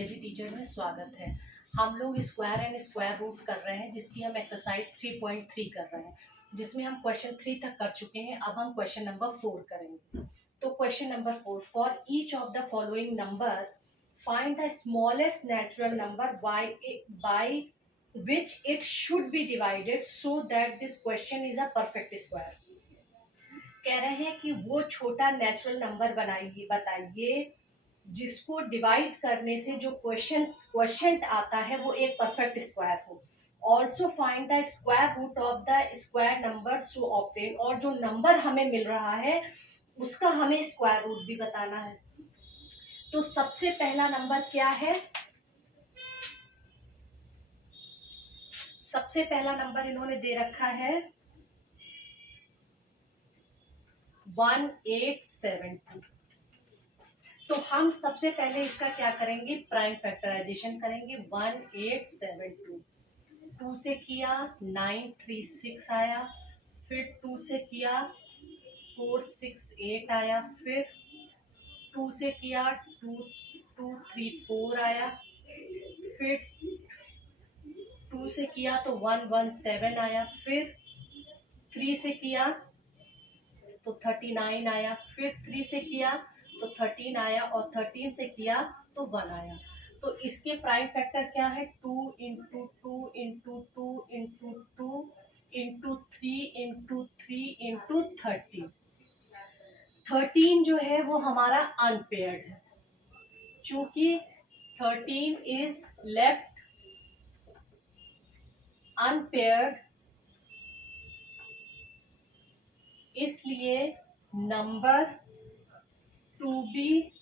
अंग्रेजी टीचर में स्वागत है। हम लोग स्क्वायर एंड स्क्वायर रूट कर रहे हैं, जिसकी हम एक्सरसाइज 3.3 कर रहे हैं, जिसमें हम क्वेश्चन 3 तक कर चुके हैं। अब हम क्वेश्चन नंबर 4 करेंगे। तो question number 4, for each of the following number find the smallest natural number by which it should be divided so that this question is a perfect square. कह रहे हैं कि वो छोटा नेचुरल नंबर बताइए जिसको डिवाइड करने से जो क्वेश्चन आता है वो एक परफेक्ट स्क्वायर हो। Also find the square root of the square number so obtain, और जो नंबर हमें मिल रहा है उसका हमें स्क्वायर रूट भी बताना है। तो सबसे पहला नंबर क्या है? सबसे पहला नंबर इन्होंने दे रखा है 1872। तो हम सबसे पहले इसका क्या करेंगे? प्राइम फैक्टराइजेशन करेंगे। 1872, 2 से किया 936 आया, फिर 2 से किया 468 आया, फिर 2 से किया 2234 आया, फिर 2 से किया तो 117 आया, फिर 3 से किया तो 39 आया, फिर 3 से किया तो 13 आया, और 13 से किया तो 1 आया। तो इसके प्राइम फैक्टर क्या है? 2 into 2 into 2 into 2 into 3 into 3 into 13। 13 जो है वो हमारा अनपेयर्ड है। चूंकि 13 इज लेफ्ट अनपेयर्ड, इसलिए नंबर टू बी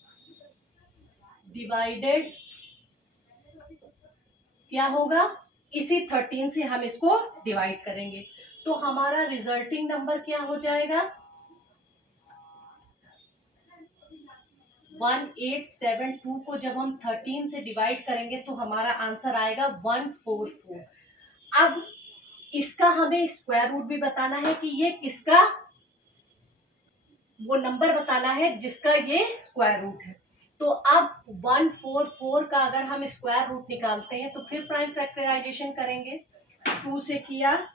डिवाइडेड क्या होगा? इसी 13 से हम इसको डिवाइड करेंगे। तो हमारा रिजल्टिंग नंबर क्या हो जाएगा? 1872 को जब हम 13 से डिवाइड करेंगे तो हमारा आंसर आएगा 144। अब इसका हमें स्क्वायर रूट भी बताना है कि ये किसका, वो नंबर बताना है जिसका ये स्क्वायर रूट है। तो अब 144 का अगर हम स्क्वायर रूट निकालते हैं तो फिर प्राइम फैक्टराइजेशन करेंगे। 2 से किया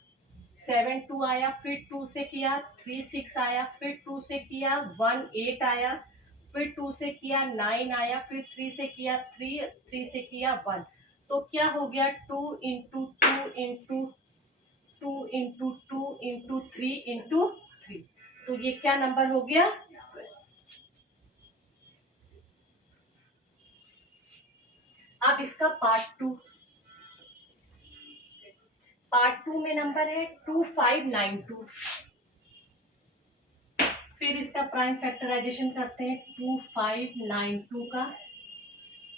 72 आया, फिर 2 से किया 36 आया, फिर 2 से किया 18 आया, फिर 2 से किया 9 आया, फिर 3 से किया 3 से किया 1। तो क्या हो गया? 2 into 2 into 2 into 2 into 3 into 3। तो ये क्या नंबर हो गया? अब इसका पार्ट टू में नंबर है 2592। फिर इसका प्राइम फैक्टराइजेशन करते हैं। 2592 का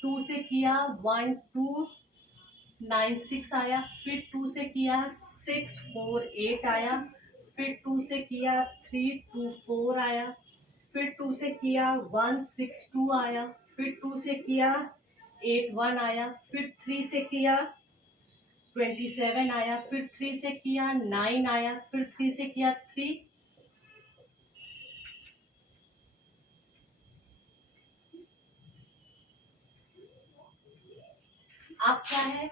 2 से किया 1296 आया, फिर 2 से किया 648 आया, फिर 2 से किया 324 आया, फिर 2 से किया 162 आया, फिर 2 से किया 81 आया, फिर 3 से किया 27 आया, फिर 3 से किया 9 आया, फिर 3 से किया 3। अब क्या है?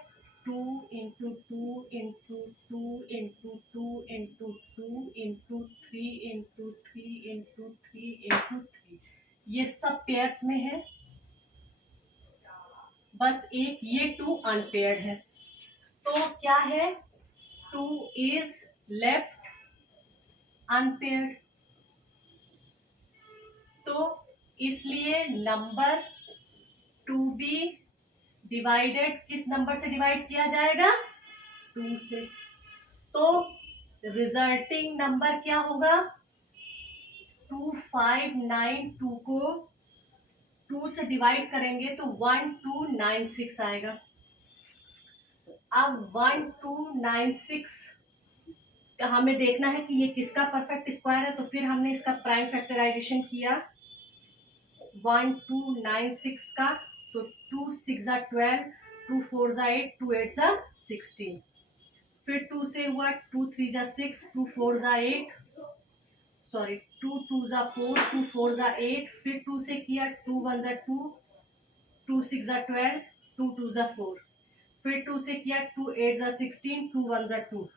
2 into 2 into 2 into 2 into 2 into 3 into 3 into 3 into 3। ये सब पेयर्स में है, बस एक ये 2 अनपेयर्ड है। तो क्या है? 2 इज लेफ्ट अनपेयर्ड। तो इसलिए नंबर टू बी डिवाइडेड किस नंबर से डिवाइड किया जाएगा? 2 से। तो रिजल्टिंग नंबर क्या होगा? 2592 को 2 से डिवाइड करेंगे तो 1296 आएगा। अब 1296 हमें देखना है कि ये किसका परफेक्ट स्क्वायर है, तो फिर हमने इसका प्राइम फैक्टराइजेशन किया 1296 का। तो 2 6 12, 2 4 8, 2 8 16। फिर 2 से हुआ 2 3 6, 2 4 8, सॉरी 2 2 4, 2 4 8, फिर 2 से किया 2 1 2, 2 6 12, टू टू ज़ा 4, फिर 2 से किया 2 8 ज़ा 16, 2 1 ज़ा 2।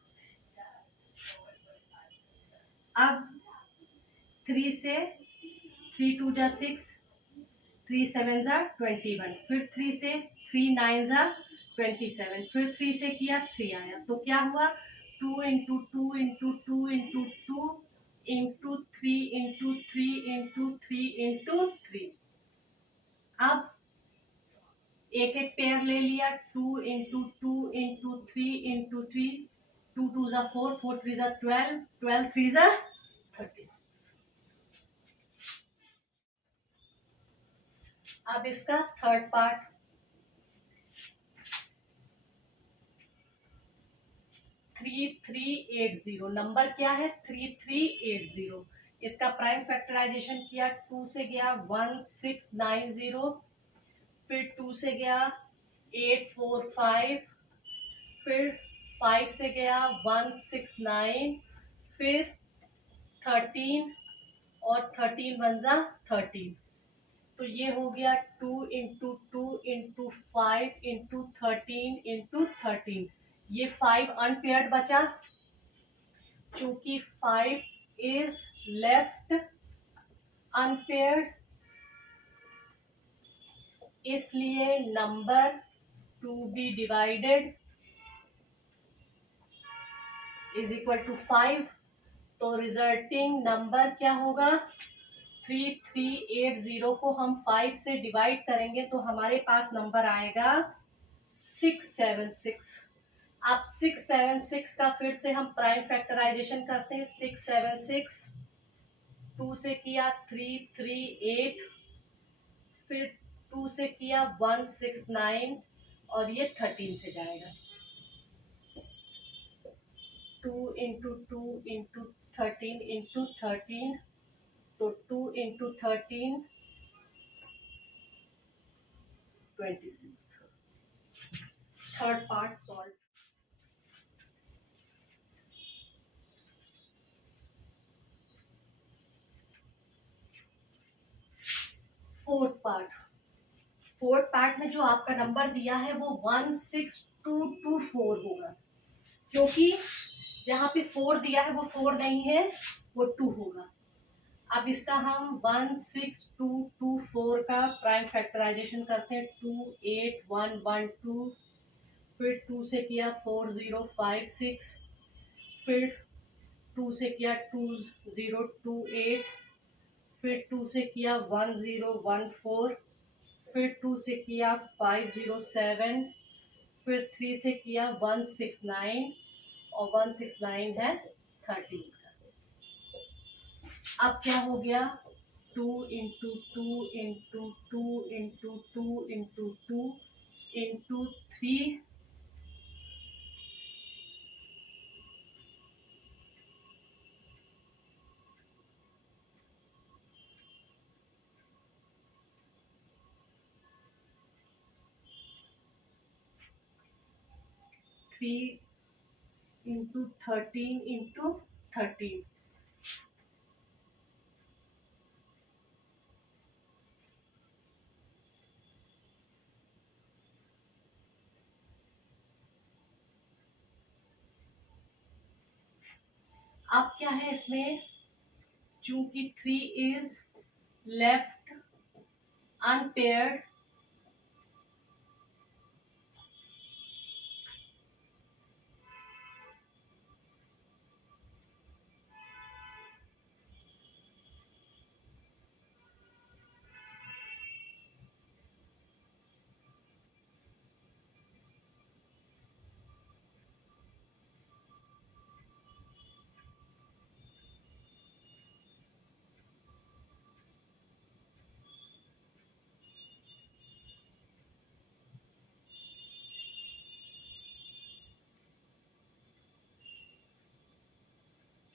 अब 3 से 3 2 ज़ा 6, 3 7 ज़ा 21, फिर 3 से 3 9 ज़ा 27, फिर 3 से किया 3 आया। तो क्या हुआ, 2 into 2 into 2 into 2 into 3 into 3 into 3 into 3। अब एक एक पेयर ले लिया, 2 इंटू 2 इंटू 3 इंटू 3, 2 2 ज़ा 4, 4 3 ज़ा 12, 12 3 ज़ा 36। अब इसका थर्ड पार्ट, 3380, नंबर क्या है 3380। इसका प्राइम फैक्टराइजेशन किया, 2 से गया 1690, फिर 2 से गया 845, फिर 5 से गया 169, फिर 13 और 13 वन ज़ा 13। तो ये हो गया 2 इंटू 2 इंटू 5 इंटू 13 इंटू 13। ये 5 अनपेयर्ड बचा, चूंकि 5 इज लेफ्ट अनपेयर्ड, इसलिए number to be divided is equal to 5। तो रिजल्टिंग नंबर क्या होगा, 3380 को हम 5 से डिवाइड करेंगे तो हमारे पास नंबर आएगा 676। अब 676 का फिर से हम प्राइम फैक्टराइजेशन करते हैं। 676, 2 से किया 338, फिर 2 से किया 169 और ये 13 से जाएगा। 2 इंटू 2 इंटू 13 इंटू 13, तो 2 into 13 26। Third part solve. Fourth part में जो आपका नंबर दिया है वो 16224 होगा, क्योंकि जहाँ पे 4 दिया है वो 4 नहीं है, वो 2 होगा। अब इसका हम 16224 का प्राइम फैक्टराइजेशन करते हैं। 28112, फिर 2 से किया 4056, फिर 2 से किया 2028, फिर 2 से किया 1014, फिर 2 से किया 507, फिर 3 से किया 169 और 169 है 13 का। अब क्या हो गया, 2 into 2 into 2 into 2 into 2 into 3, three into 13 into 13। अब क्या है इसमें, चूंकि 3 is left unpaired,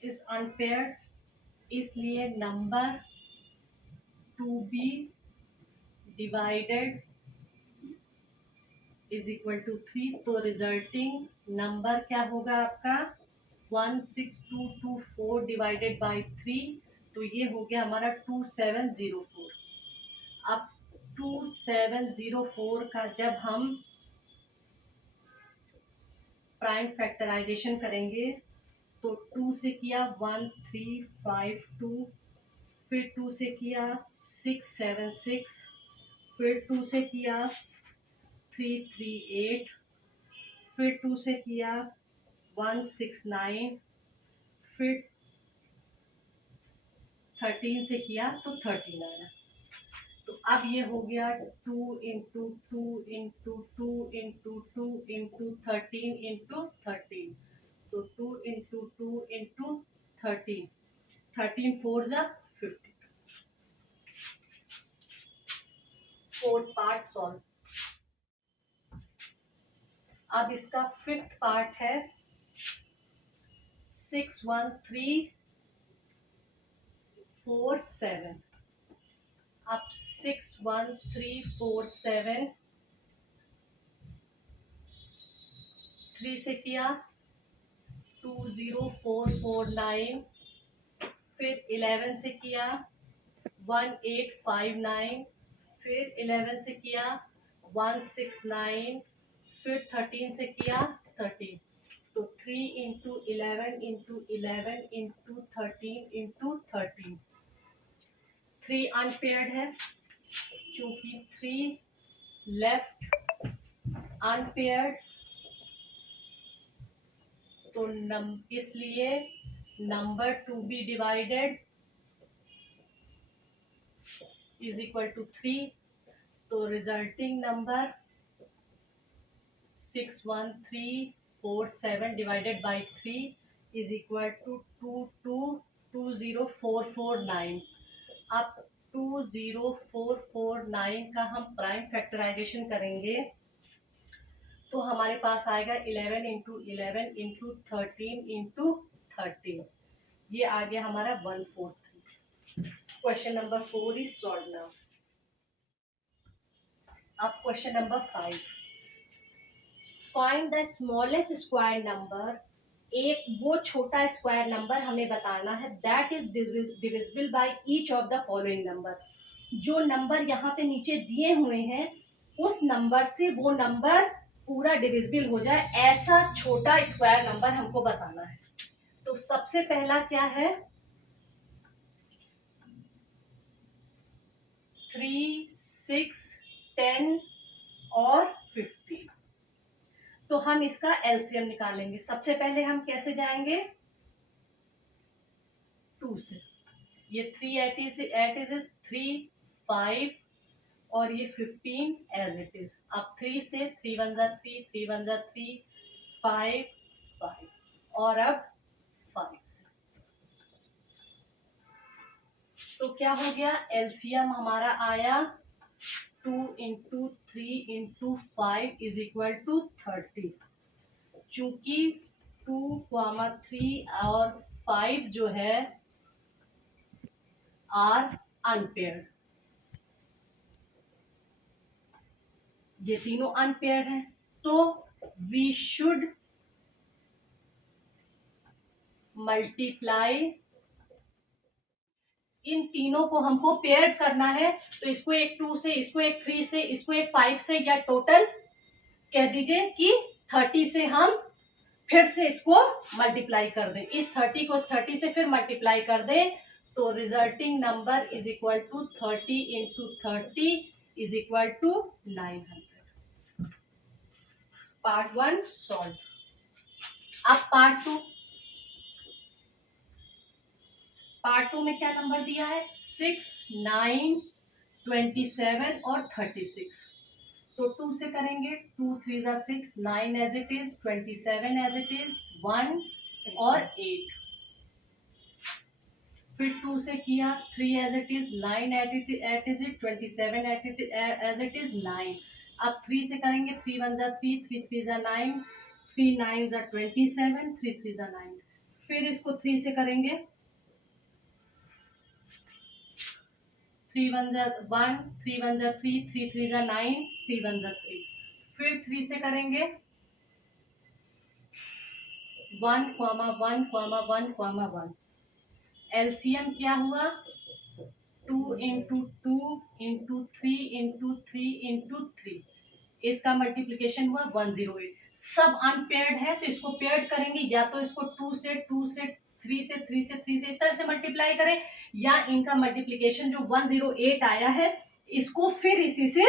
is unpaired, इसलिए number to be divided is equal to 3। तो रिजल्टिंग नंबर क्या होगा आपका, 16224 डिवाइडेड बाई 3, तो ये हो गया हमारा 2704। अब 2704 का जब हम प्राइम फैक्टराइजेशन करेंगे तो 2 से किया 1352, फिर 2 से किया 676, फिर 2 से किया 338, फिर 2 से किया 169, फिर 13 से किया तो 13 आया। तो अब ये हो गया 2 इंटू 2 इंटू 2 इंटू 2 इंटू 13 तो 2 इंटू 2 इंटू 13 4 जा 50। Fourth part solve. अब इसका फिफ्थ पार्ट है 61347। अब 61347 3 से किया 20449, फिर 11 से किया 1859, फिर 11 से किया 169, फिर 13 से किया 13। तो 3 into 11 into 11 into 13 into 13। 3 unpaired है, चूंकि 3 लेफ्ट अनपेयर्ड, तो इसलिए number to be divided is equal to 3। तो resulting number 61347 divided by 3 is equal to 2020449। अब 20449 का हम प्राइम फैक्टराइजेशन करेंगे तो हमारे पास आएगा 11 इंटू 11 इंटू 13 इंटू 13। ये आ गया हमारा 143। Question number 4 is solve now. अब question number 5, find the smallest square number. एक वो छोटा स्क्वायर नंबर हमें बताना है that is divisible by each of the following number. जो नंबर यहाँ पे नीचे दिए हुए हैं उस नंबर से वो नंबर पूरा डिविजिबल हो जाए, ऐसा छोटा स्क्वायर नंबर हमको बताना है। तो सबसे पहला क्या है 3, 6, 10 और 15। तो हम इसका एलसीएम निकालेंगे। सबसे पहले हम कैसे जाएंगे 2 से। ये 3 एट इज 3, 5 और ये 15 एज इट इज। अब 3 से 3 1 जा 3, 3 1 जा 3, 5 5 और अब 5 से। तो क्या हो गया एलसीएम हमारा आया 2 into 3 into 5 is equal to 30। चूंकि 2, 3 और 5 जो है आर अनपेयर्ड, ये तीनों अनपेयर्ड हैं, तो वी शुड मल्टीप्लाई। इन तीनों को हमको पेयर करना है, तो इसको एक 2 से, इसको एक 3 से, इसको एक 5 से, या टोटल कह दीजिए कि 30 से हम फिर से इसको मल्टीप्लाई कर दें। इस 30 को 30 से फिर मल्टीप्लाई कर दें तो resulting number is equal to 30 into 30 is equal to 900। Part 1 solve. अब पार्ट 2 में क्या नंबर दिया है 6, 9, 27 और 36। तो 2 से करेंगे 2 3 जा 6, 9 as it is, 27 as it is, 1 और 8। फिर 2 से किया 3 as it is, 9 at is it, 27 as it is, 9। अब 3 से करेंगे 3 1 जा 3, 3 3 जा 9, 3 9 जा 27, 3 3 जा 9। फिर इसको 3 से करेंगे 3 1 जा 1, 3 1 जा 3, 3 3 जा 9, 3 1 जा 3। फिर 3 से करेंगे 1, 1, 1, 1, 1। एलसीएम क्या हुआ 2 इंटू 2 इंटू 3 इंटू 3 इंटू 3, इसका मल्टीप्लीकेशन हुआ 108। सब अनपेयर्ड है तो इसको पेयर्ड करेंगे, या तो इसको 2 से 3 से 3 से इस तरह से मल्टीप्लाई करें, या इनका मल्टीप्लीकेशन जो 108 आया है इसको फिर इसी से,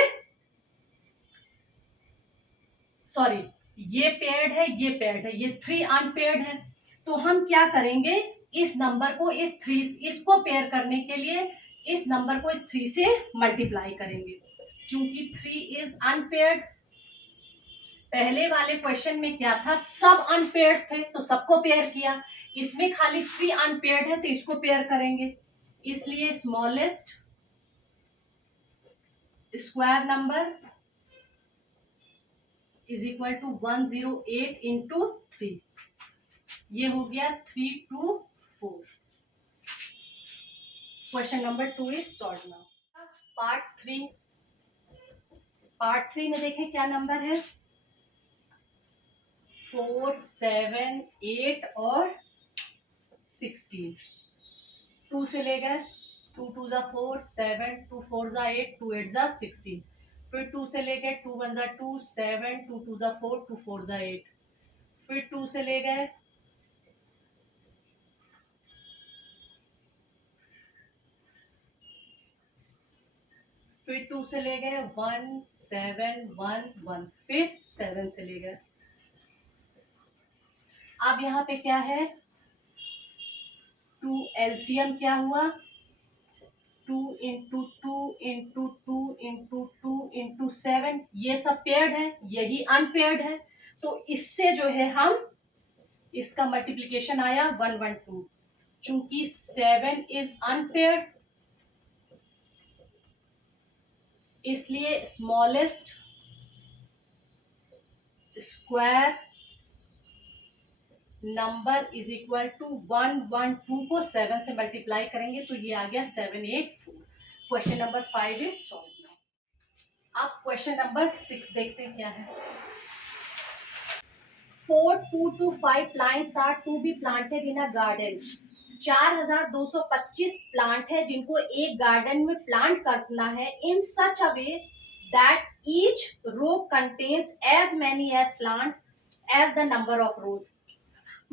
सॉरी ये पेयर्ड है, ये पेयर्ड है, ये 3 अनपेयर्ड है। तो हम क्या करेंगे, इस नंबर को इस 3, इसको पेयर करने के लिए इस नंबर को इस 3 से मल्टीप्लाई करेंगे। चूंकि 3 इज अनपेयर्ड, पहले वाले क्वेश्चन में क्या था, सब अनपेयर्ड थे तो सबको पेयर किया, इसमें खाली 3 अनपेयर्ड है तो इसको पेयर करेंगे। इसलिए smallest square number is equal to 108 into 3, ये हो गया 324। Question number 2 is solve now. Part 3 में देखें क्या नंबर है, 4, 7, 8 और 16। 2 से ले गए, 2 2 जा 4, 7, 2 4 जा 8, 2 8 जा 16। फिर 2 से ले गए, 2 1 जा 2, 7, 2 2 जा 4, 2 4 जा 8। फिर 2 से ले गए, फिर 2 से ले गए 1 7 1 1, फिर 7 से ले गए। अब यहाँ पे क्या है, 2 एलसीएम क्या हुआ, 2 इंटू 2 इंटू 2 इंटू 2 इंटू 7, ये सब पेयर्ड है, यही अनपेयर्ड है। तो इससे जो है हम, इसका मल्टीप्लीकेशन आया 112। चूंकि 7 इज अनपेयर्ड, इसलिए smallest square number is equal to 112 को 7 से मल्टीप्लाई करेंगे तो ये आ गया 784। Question number 5 is solve now. अब क्वेश्चन नंबर 6 देखते हैं क्या है। 4 2 to 5 plants are to be planted in a garden। 4225 plant है जिनको एक गार्डन में प्लांट करना है, in such a way that each row contains as many as plant as the number of rows.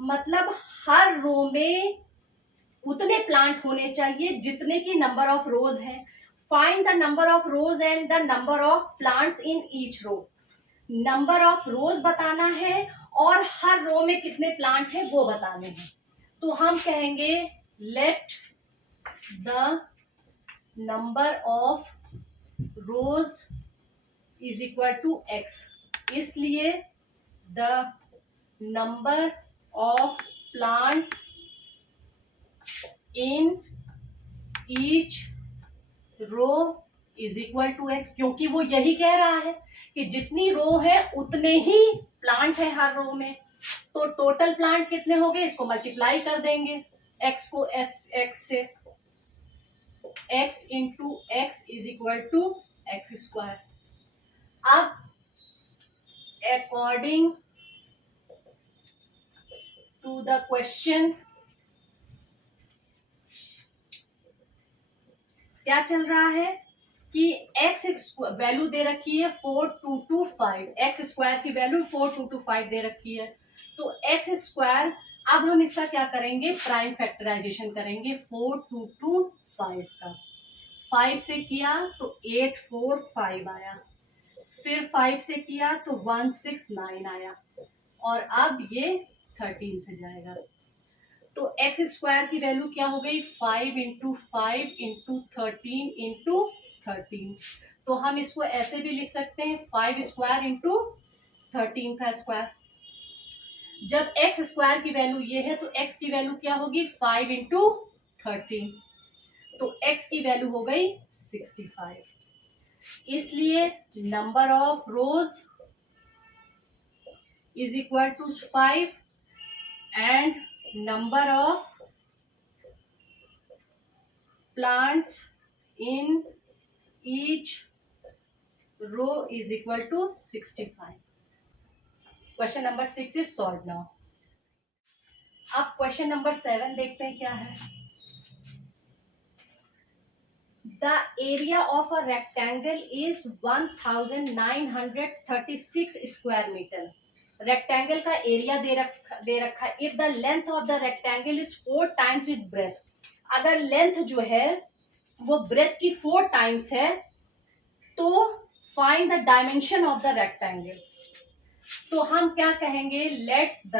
मतलब हर रो में उतने प्लांट होने चाहिए जितने की नंबर ऑफ रोज है। Find the number of rows and the number of plants in each row. Number of rows बताना है और हर रो में कितने प्लांट है वो बताने हैं। तो हम कहेंगे let the number of rows is equal to x. इसलिए the number of plants in each row is equal to x, क्योंकि वो यही कह रहा है कि जितनी रो है उतने ही प्लांट है हर रो में। तो टोटल प्लांट कितने हो गए, इसको मल्टीप्लाई कर देंगे एक्स को एक्स से, x into x is equal to x square. अब अकॉर्डिंग टू द क्वेश्चन क्या चल रहा है कि एक्स वैल्यू दे रखी है 4225, एक्स स्क्वायर की वैल्यू 4225 दे रखी है। तो एक्स स्क्वायर, अब हम इसका क्या करेंगे, प्राइम फैक्टराइजेशन करेंगे 4225 का। 5 से किया तो 845 आया, फिर 5 से किया तो 169 आया, और अब ये 13 से जाएगा। तो एक्स स्क्वायर की वैल्यू क्या हो गई, 5 इंटू 5 इंटू 13 इंटू 13। तो हम इसको ऐसे भी लिख सकते हैं 5 स्क्वायर इंटू 13 का स्क्वायर। जब एक्स स्क्वायर की वैल्यू ये है तो एक्स की वैल्यू क्या होगी, 5 इंटू 13। तो एक्स की वैल्यू हो गई 65। इसलिए number of rows is equal to 5 and number of plants in each row is equal to 65. Question number 6 is solved now. अब question number 7 देखते हैं क्या है। The area of a rectangle is 1936 square meter. Rectangle का area दे रखा है. If the length of the rectangle is 4 times it breadth, अगर लेंथ जो है वो ब्रेथ की 4 टाइम्स है तो find the dimension of the rectangle. तो हम क्या कहेंगे, let the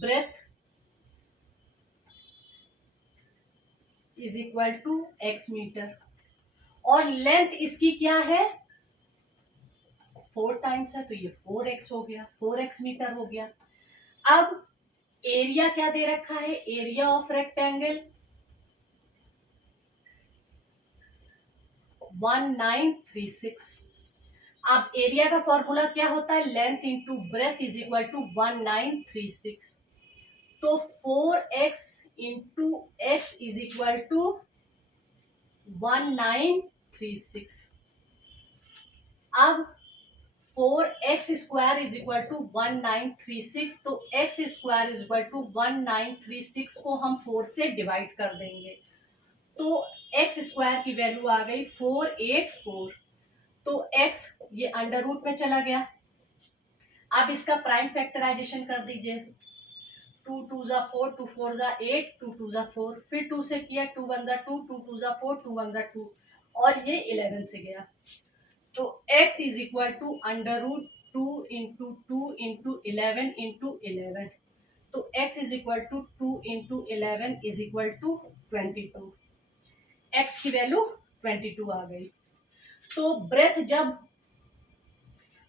breadth is equal to x metre और लेंथ इसकी क्या है 4 टाइम्स है, तो ये 4x हो गया, 4x मीटर हो गया. अब एरिया क्या दे रखा है, एरिया ऑफ रेक्टेंगल 1936. अब एरिया का फॉर्मूला क्या होता है, length into breadth is equal to 1936. तो 4x into x is equal to 1936. अब 4x square is equal to 1936, तो x square is equal to 1936 को हम 4 से डिवाइड कर देंगे तो x स्क्वायर की वैल्यू आ गई 484. तो x ये अंडर रूट में चला गया. अब इसका प्राइम फैक्टराइजेशन कर दीजिए. 2 2 जा 4, 2 4 जा 8, 2 2 जा 4, फिर 2 से किया 2 1 जा 2, 2 2 जा 4, 2 1 जा 2 और ये 11 से गया. तो x is equal to under root 2 into 2 into 11 into 11. तो x is equal to 2 into 11 is equal to 22. x की वैल्यू 22 आ गई. तो ब्रेथ जब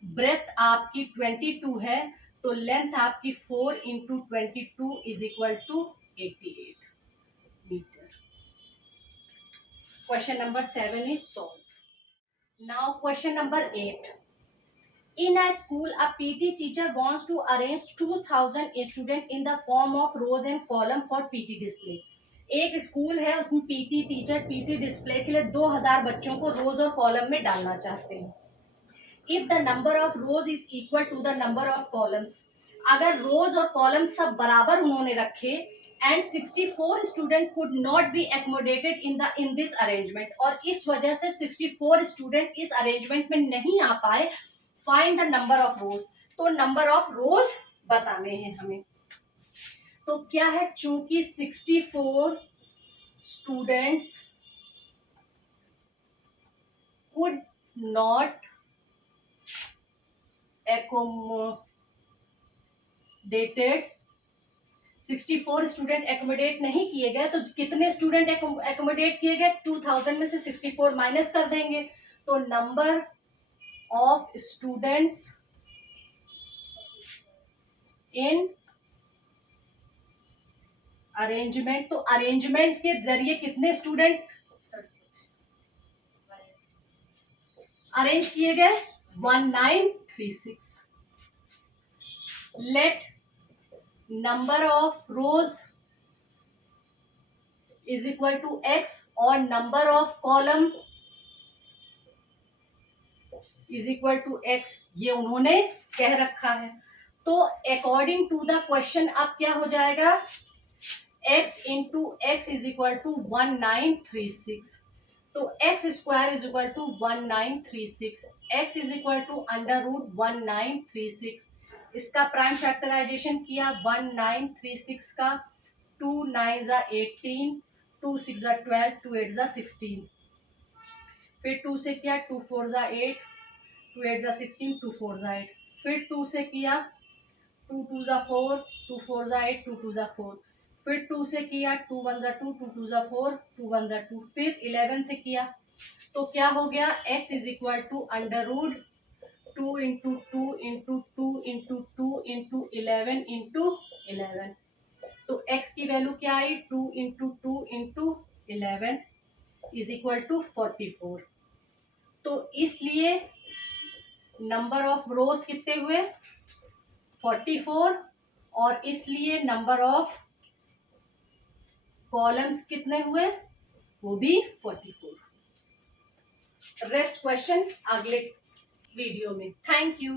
ब्रेथ आपकी 22 है तो लेंथ आपकी 4 into 22 is equal to 88 metre. Question number 7 is solved. Now question number 8. In a school, a PT teacher wants to arrange 2000 students in the form of rows and column for PT display. एक school है उसमें PT teacher PT display के लिए 2000 बच्चों को रोज और column में डालना चाहते हैं. If the number of rows is equal to the number of columns, अगर रोज और कॉलम सब बराबर उन्होंने रखे and 64 student could not be accommodated in this arrangement, और इस वजह से 64 स्टूडेंट इस अरेंजमेंट में नहीं आ पाए, फाइंड द नंबर ऑफ रोज. तो नंबर ऑफ रोज बताने हैं हमें. तो क्या है, चूंकि 64 students could not accommodated, 64 student accommodate नहीं किए गए, तो कितने स्टूडेंट एकोमोडेट किए गए, 2000 में से 64 माइनस कर देंगे तो number of students in arrangement. तो अरेंजमेंट के जरिए कितने स्टूडेंट अरेंज किए गए, 1936. Let number of rows is equal to x और number of column is equal to x, ये उन्होंने कह रखा है. तो अकॉर्डिंग टू द क्वेश्चन अब क्या हो जाएगा, x into x is equal to 1936. तो x square is equal to 1936, x is equal to under root 1936. इसका प्राइम फैक्टराइजेशन किया 1936 का, 2 9 जा 18, 2 6 जा 12, 2 8 जा 16, फिर 2 से किया 2 4 जा 8, 2 8 जा 16, 2 4 जा 8, फिर 2 से किया 2 2 जा 4, 2 4 जा 8, 2 2 जा 4, फिर 2 से किया 2 1 जा 2, 2 2 जा 4, 2 1 जा 2, फिर 11 से किया तो क्या हो गया, x is equal to under root 2 into 2 into 2 into 2 into 11 into 11. तो x की वैल्यू क्या आई, 2 into 2 into 11 is equal to 44. तो इसलिए नंबर ऑफ रोज कितने हुए, 44, और इसलिए नंबर ऑफ कॉलम्स कितने हुए, वो भी 44. रेस्ट क्वेश्चन अगले वीडियो में. Thank you.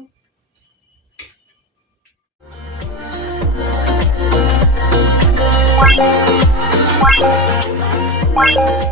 हैं।